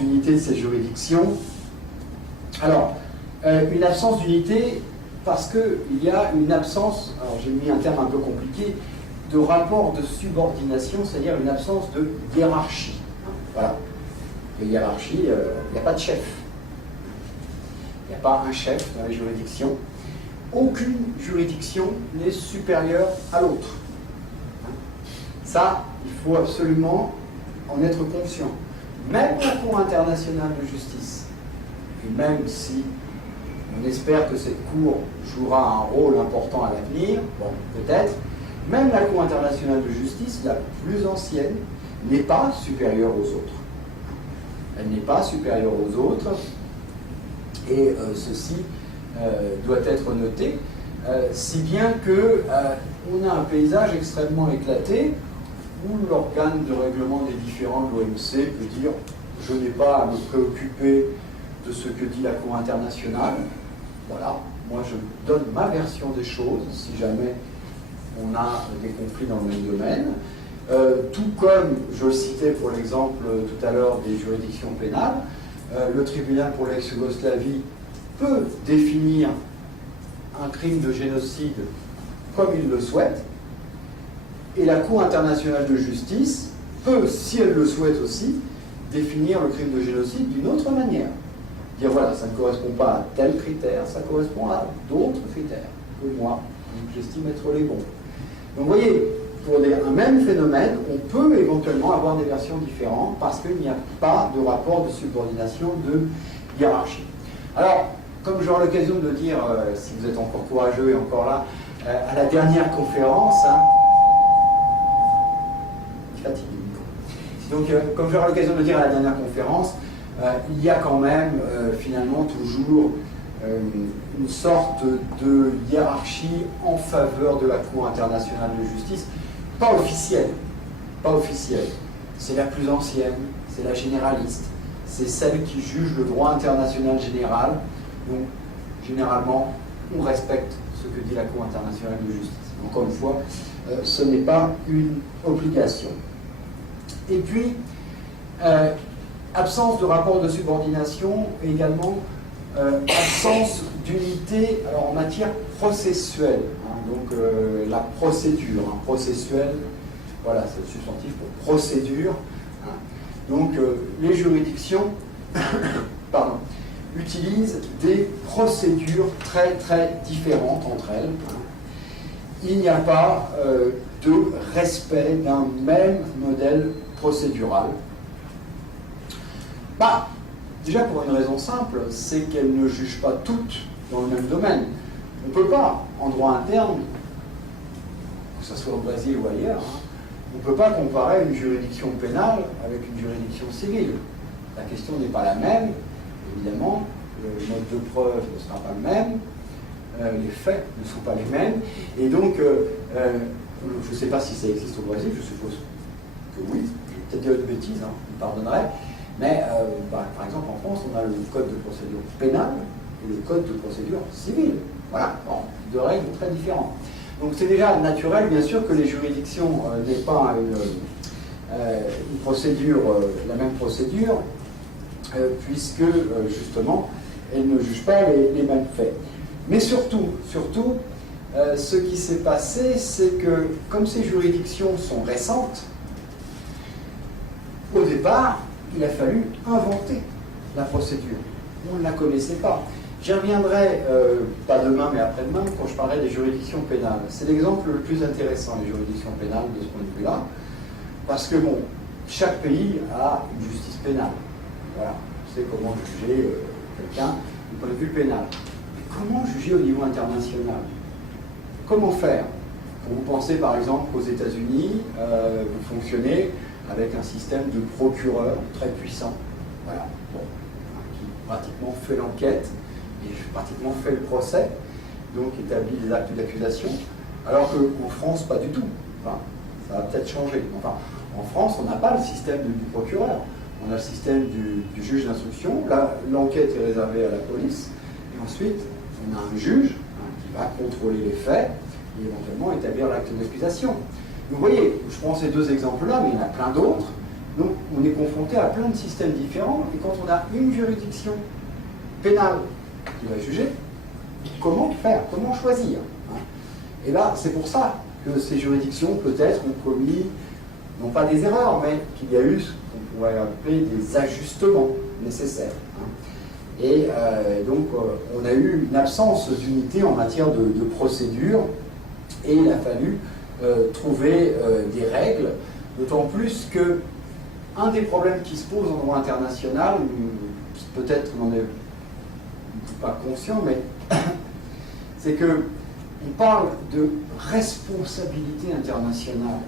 Unité de ces juridictions. Alors, une absence d'unité parce qu'il y a une absence, alors j'ai mis un terme un peu compliqué, de rapport de subordination, c'est-à-dire une absence de hiérarchie. Voilà. Les hiérarchies, il n'y a pas de chef. Il n'y a pas un chef dans les juridictions. Aucune juridiction n'est supérieure à l'autre. Ça, il faut absolument en être conscient. Même la Cour internationale de justice, et même si on espère que cette Cour jouera un rôle important à l'avenir, bon, peut-être, même la Cour internationale de justice, la plus ancienne, n'est pas supérieure aux autres. Elle n'est pas supérieure aux autres, et ceci doit être noté, si bien que on a un paysage extrêmement éclaté, où l'organe de règlement des différends de l'OMC peut dire « je n'ai pas à me préoccuper de ce que dit la Cour internationale ». Voilà, moi je donne ma version des choses, si jamais on a des conflits dans le même domaine. Tout comme, je le citais pour l'exemple tout à l'heure des juridictions pénales, le tribunal pour l'ex-Yougoslavie peut définir un crime de génocide comme il le souhaite, et la Cour internationale de justice peut, si elle le souhaite aussi, définir le crime de génocide d'une autre manière. Dire voilà, ça ne correspond pas à tel critère, ça correspond à d'autres critères que moi, j'estime être les bons. Donc vous voyez, pour un même phénomène, on peut éventuellement avoir des versions différentes parce qu'il n'y a pas de rapport de subordination, de hiérarchie. Alors, comme j'aurai l'occasion de le dire, si vous êtes encore courageux et encore là, à la dernière conférence, donc, comme j'aurai l'occasion de le dire à la dernière conférence, il y a quand même finalement toujours une sorte de hiérarchie en faveur de la Cour internationale de justice, pas officielle, pas officielle. C'est la plus ancienne, c'est la généraliste, c'est celle qui juge le droit international général. Donc, généralement, on respecte ce que dit la Cour internationale de justice. Encore une fois, ce n'est pas une obligation. Et puis, absence de rapport de subordination et également absence d'unité en matière processuelle. Donc la procédure, processuelle, voilà, c'est le substantif pour procédure. Donc les juridictions pardon, utilisent des procédures très très différentes entre elles. Il n'y a pas de respect d'un même modèle procédural. Bah, déjà pour une raison simple, c'est qu'elles ne jugent pas toutes dans le même domaine. On ne peut pas, en droit interne, que ce soit au Brésil ou ailleurs, on ne peut pas comparer une juridiction pénale avec une juridiction civile. La question n'est pas la même, évidemment, le mode de preuve ne sera pas le même, les faits ne sont pas les mêmes, et donc, je ne sais pas si ça existe au Brésil, je suppose que oui, je vais peut-être dire une bêtise, vous me pardonnerez, mais par exemple en France, on a le code de procédure pénale et le code de procédure civile. Voilà, bon, deux règles très différentes. Donc c'est déjà naturel, bien sûr, que les juridictions n'aient pas une procédure, la même procédure, puisque justement, elles ne jugent pas les mêmes faits. Mais surtout, ce qui s'est passé, c'est que comme ces juridictions sont récentes, au départ, il a fallu inventer la procédure. On ne la connaissait pas. J'y reviendrai, pas demain, mais après-demain, quand je parlerai des juridictions pénales. C'est l'exemple le plus intéressant, les juridictions pénales, de ce point de vue-là, parce que, bon, chaque pays a une justice pénale. Voilà, on sait comment juger quelqu'un du point de vue pénal. Mais comment juger au niveau international? Comment faire? Vous pensez par exemple qu'aux États-Unis, vous fonctionnez avec un système de procureur très puissant, voilà, bon, qui pratiquement fait l'enquête et pratiquement fait le procès, donc établit les actes d'accusation, alors qu'en France, pas du tout. Enfin, ça va peut-être changer. Enfin, en France, on n'a pas le système du procureur, on a le système du juge d'instruction, là, l'enquête est réservée à la police, et ensuite, on a un juge qui va contrôler les faits et éventuellement établir l'acte d'accusation. Vous voyez, je prends ces deux exemples-là, mais il y en a plein d'autres, Donc on est confronté à plein de systèmes différents, et quand on a une juridiction pénale qui va juger, comment faire, comment choisir, hein? Et là, c'est pour ça que ces juridictions, peut-être, ont commis, non pas des erreurs, mais qu'il y a eu ce qu'on pourrait appeler des ajustements nécessaires, hein. Et donc, on a eu une absence d'unité en matière de procédure, et il a fallu trouver des règles, d'autant plus que un des problèmes qui se pose en droit international, peut-être qu'on n'en est pas conscient, mais c'est que on parle de responsabilité internationale.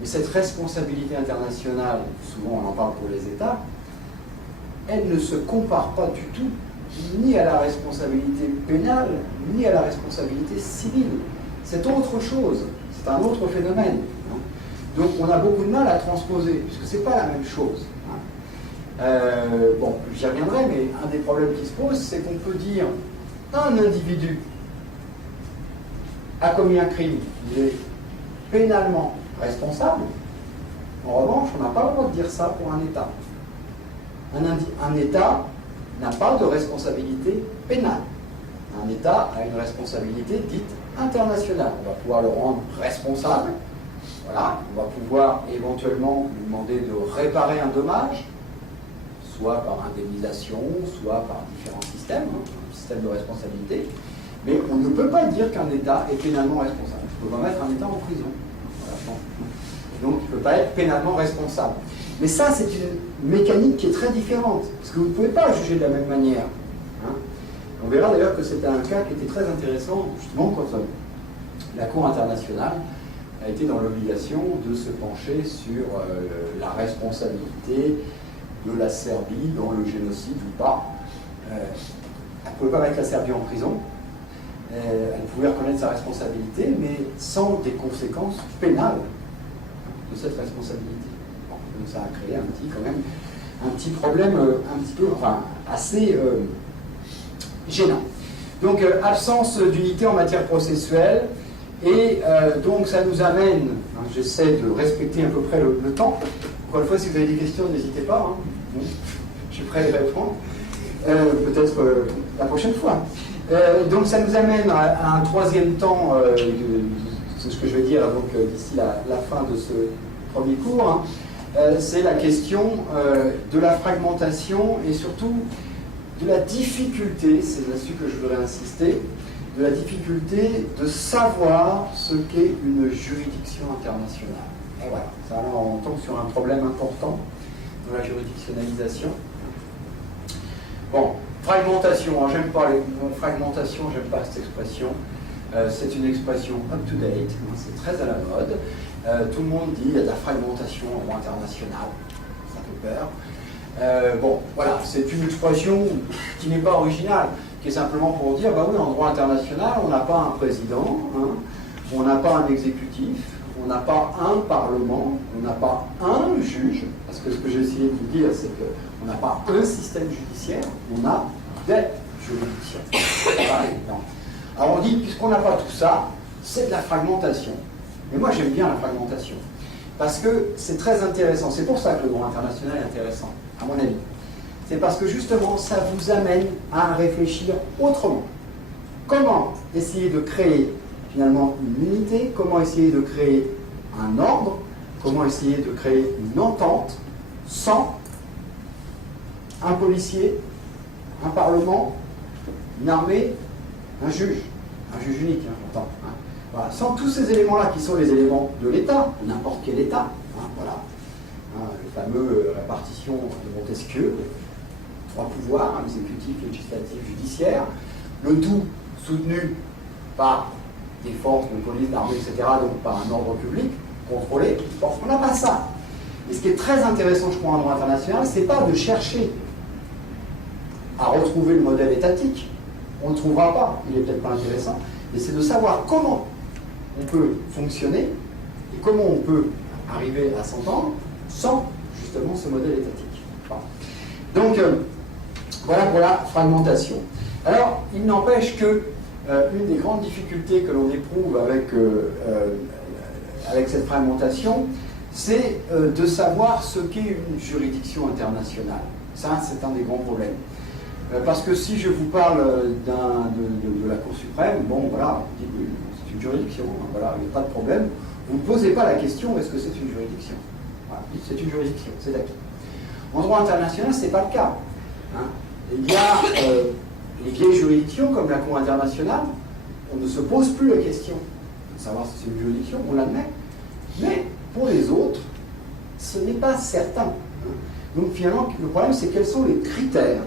Mais cette responsabilité internationale, souvent on en parle pour les États, elle ne se compare pas du tout ni à la responsabilité pénale, ni à la responsabilité civile. C'est autre chose, c'est un autre phénomène. Donc on a beaucoup de mal à transposer, puisque ce n'est pas la même chose. Bon, j'y reviendrai, mais un des problèmes qui se pose, c'est qu'on peut dire un individu a commis un crime, il est pénalement responsable. En revanche, on n'a pas le droit de dire ça pour un État. Un État n'a pas de responsabilité pénale. Un État a une responsabilité dite internationale. On va pouvoir le rendre responsable. Voilà, on va pouvoir éventuellement lui demander de réparer un dommage, soit par indemnisation, soit par différents systèmes, un système de responsabilité. Mais on ne peut pas dire qu'un État est pénalement responsable. On ne peut pas mettre un État en prison. Voilà. Donc il ne peut pas être pénalement responsable. Mais ça, c'est une mécanique qui est très différente, parce que vous ne pouvez pas juger de la même manière. Hein. On verra d'ailleurs que c'était un cas qui était très intéressant, justement, quand la Cour internationale a été dans l'obligation de se pencher sur la responsabilité de la Serbie dans le génocide ou pas. Elle ne pouvait pas mettre la Serbie en prison, elle pouvait reconnaître sa responsabilité, mais sans des conséquences pénales de cette responsabilité. Bon, donc ça a créé un petit problème assez gênant. Donc absence d'unité en matière processuelle, et donc ça nous amène, hein, j'essaie de respecter à peu près le temps. Encore une fois, si vous avez des questions, n'hésitez pas, hein. Bon, je suis prêt à y répondre, peut-être la prochaine fois. Donc ça nous amène à un troisième temps, c'est ce que je vais dire donc d'ici la fin de ce premier cours, hein. C'est la question de la fragmentation et surtout de la difficulté, c'est là-dessus que je voudrais insister, de la difficulté de savoir ce qu'est une juridiction internationale. Et voilà, ça là on tombe sur un problème important dans la juridictionnalisation. Bon, fragmentation, hein, j'aime pas fragmentation, j'aime pas cette expression. C'est une expression up-to-date, hein, c'est très à la mode. Tout le monde dit il y a de la fragmentation en droit international, ça fait peur. Bon, voilà, c'est une expression qui n'est pas originale, qui est simplement pour dire, bah oui, en droit international, on n'a pas un président, hein, on n'a pas un exécutif, on n'a pas un parlement, on n'a pas un juge, parce que ce que j'ai essayé de vous dire, c'est qu'on n'a pas un système judiciaire, on a des juridictions. Pareil, non. Alors on dit, puisqu'on n'a pas tout ça, c'est de la fragmentation. Mais moi j'aime bien la fragmentation, parce que c'est très intéressant, c'est pour ça que le droit international est intéressant, à mon avis. C'est parce que justement, ça vous amène à réfléchir autrement. Comment essayer de créer finalement une unité, comment essayer de créer un ordre, comment essayer de créer une entente sans un policier, un parlement, une armée, un juge unique, hein, j'entends. Hein. Voilà. Sans tous ces éléments-là qui sont les éléments de l'État, de n'importe quel État, hein, voilà. Hein, le fameux répartition de Montesquieu, trois pouvoirs, exécutif, législatif, judiciaire, le tout soutenu par des forces de police, d'armée, etc., donc par un ordre public, contrôlé. Bon, on n'a pas ça. Et ce qui est très intéressant, je crois, en droit international, c'est pas de chercher à retrouver le modèle étatique, on ne le trouvera pas, il n'est peut-être pas intéressant, mais c'est de savoir comment on peut fonctionner et comment on peut arriver à s'entendre sans justement ce modèle étatique. Bon. Donc, voilà pour la fragmentation. Alors, il n'empêche que une des grandes difficultés que l'on éprouve avec cette fragmentation, c'est de savoir ce qu'est une juridiction internationale. Ça, c'est un des grands problèmes. Parce que si je vous parle de la Cour suprême, bon, voilà, vous dites, oui, c'est une juridiction, hein, voilà, il n'y a pas de problème. Vous ne posez pas la question, est-ce que c'est une juridiction? Voilà, c'est une juridiction, c'est acquis. En droit international, ce n'est pas le cas. Hein. Il y a les vieilles juridictions, comme la Cour internationale, on ne se pose plus la question de savoir si c'est une juridiction, on l'admet. Mais pour les autres, ce n'est pas certain. Hein. Donc finalement, le problème, c'est quels sont les critères